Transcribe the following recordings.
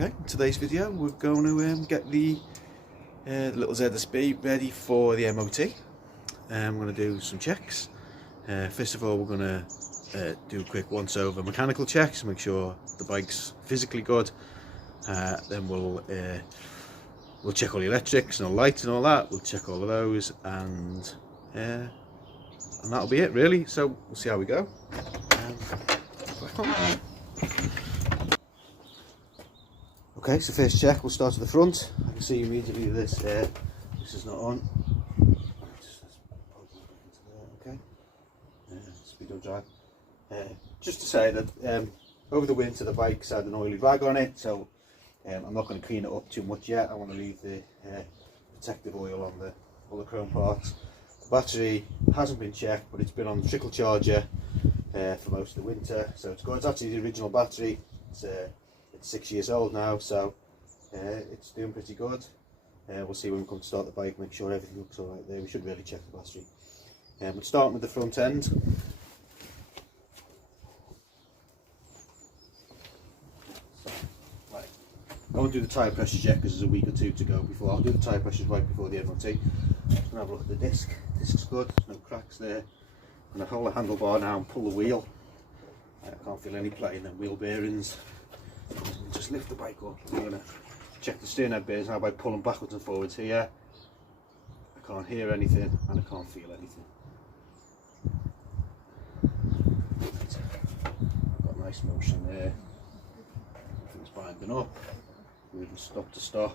Okay, in today's video we're going to get the little ZSB ready for the MOT. We're going to do some checks. First of all, we're going to do a quick once over mechanical checks, make sure the bike's physically good. Then we'll check all the electrics and all lights and all that. We'll check all of those, and that'll be it really. So we'll see how we go. Okay, so first check, we'll start at the front. I can see immediately this is not on. Okay, speed on drive. Just to say that over the winter the bike's had an oily rag on it, so I'm not going to clean it up too much yet. I want to leave the protective oil on all the chrome parts. The battery hasn't been checked, but it's been on the trickle charger for most of the winter, so it's good. It's actually the original battery. It's 6 years old now, so it's doing pretty good. We'll see when we come to start the bike, make sure everything looks alright there. We should really check the battery. We're starting with the front end. So, right. I won't do the tyre pressure check because there's a week or two to go before. I'll do the tyre pressures right before the MOT. I'm just going to have a look at the disc. The disc's good, there's no cracks there. I'm going to hold the handlebar now and pull the wheel. I can't feel any play in the wheel bearings. Just lift the bike up. I'm going to check the steering head bearings now by pulling backwards and forwards here. I can't hear anything and I can't feel anything. I've got nice motion there. Everything's binding up. Moving stop to stop.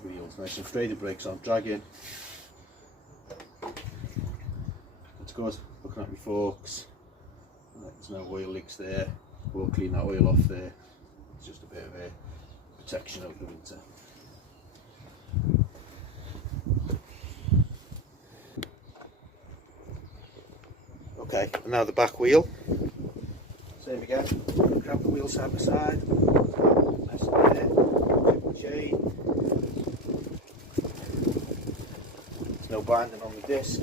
The wheels nice and free, the brakes aren't dragging. That's good. Looking at my forks. There's no oil leaks there. We'll clean that oil off there. It's just a bit of a protection over the winter. Okay, and now the back wheel. Same again. Grab the wheel side by side. Nice and there. Check the chain. There's no binding on the disc.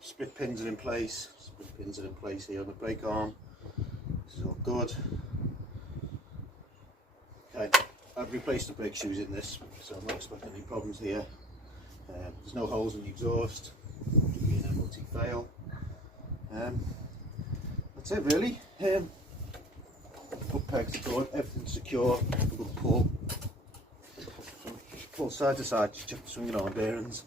Split pins are in place. Split pins are in place here on the brake arm. This is all good. Okay, I've replaced the brake shoes in this, so I'm not expecting any problems here. There's no holes in the exhaust. Should be an MOT fail. That's it really. Foot pegs are good. Everything's secure. We'll pull side to side. Just check the swinging arm bearings.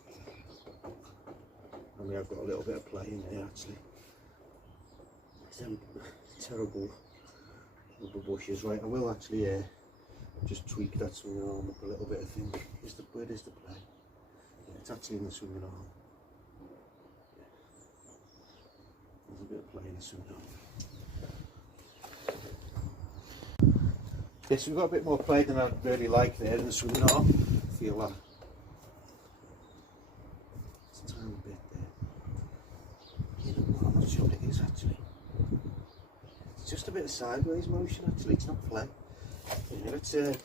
And we have got a little bit of play in here actually. Some terrible rubber bushes. Right, I will actually just tweak that swinging arm up a little bit. I think where is the play? Yeah, it's actually in the swinging arm. Yeah. There's a bit of play in the swinging arm. Yes, we've got a bit more play than I'd really like there in the swinging arm. I feel that. It's a tiny bit there. I'm not sure what it is actually. It's just a bit of sideways motion actually, it's not play. Yeah, let's see if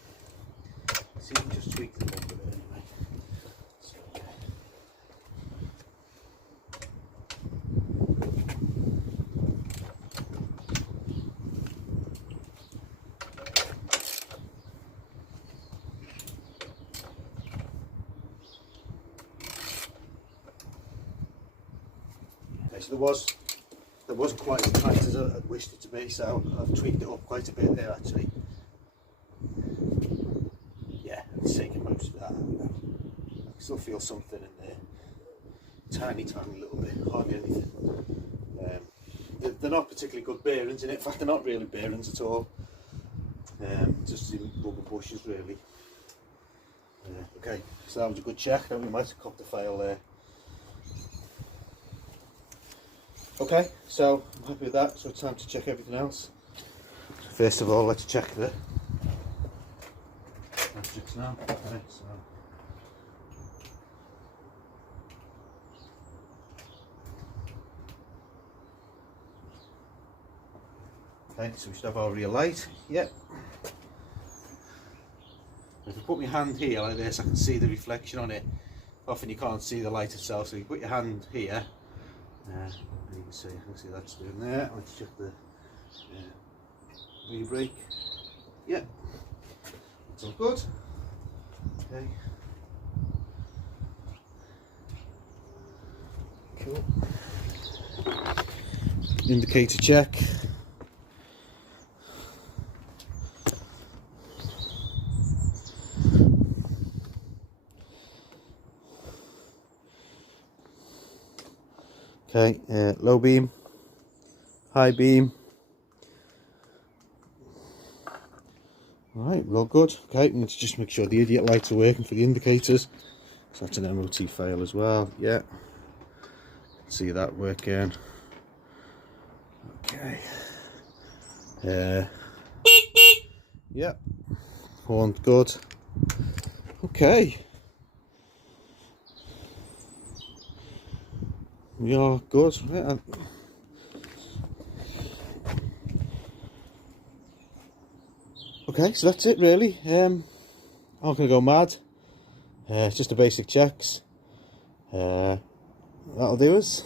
we can just tweak them up a bit anyway. So, okay, so there wasn't quite as tight as I'd wished it to be, so I've tweaked it up quite a bit there actually. Yeah, it's taking most of that. I can still feel something in there. Tiny little bit, hardly anything. They're not particularly good bearings in it. In fact, they're not really bearings at all. Just in rubber bushes really. Okay, so that was a good check. Now we might have copped a fail there. Okay, so I'm happy with that, so it's time to check everything else. First of all, let's check the electrics now. Okay, so we should have our rear light. Yep. If I put my hand here like this, I can see the reflection on it. Often you can't see the light itself, so you put your hand here. You can see that's doing there. Let's check the Rear brake, yeah, it's all good. Okay. Cool. Indicator check. Okay, low beam, high beam. Alright, we're all good. Okay, we need to just make sure the idiot lights are working for the indicators. So that's an MOT fail as well, yeah. See that working. Okay. Yeah, horn good. Okay. We are good. Yeah. Okay, so that's it really. I'm not going to go mad. It's just a basic checks. That'll do us.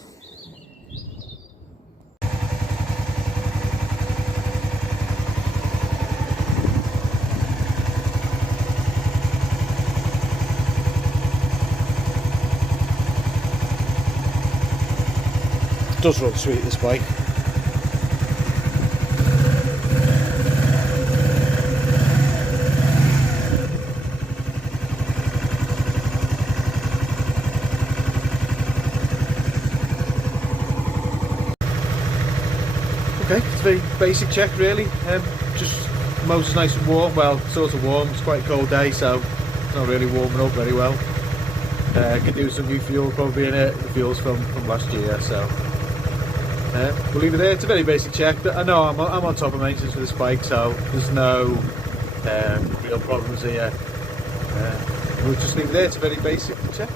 Does run sweet, this bike. Okay, it's a very basic check really. Just the motor's nice and warm, well, sort of warm. It's quite a cold day, so it's not really warming up very well. Could do some refuel probably in it. The fuel's from last year, so we'll leave it there. It's a very basic check. I know I'm on top of maintenance for this bike, so there's no real problems here. We'll just leave it there. It's a very basic check.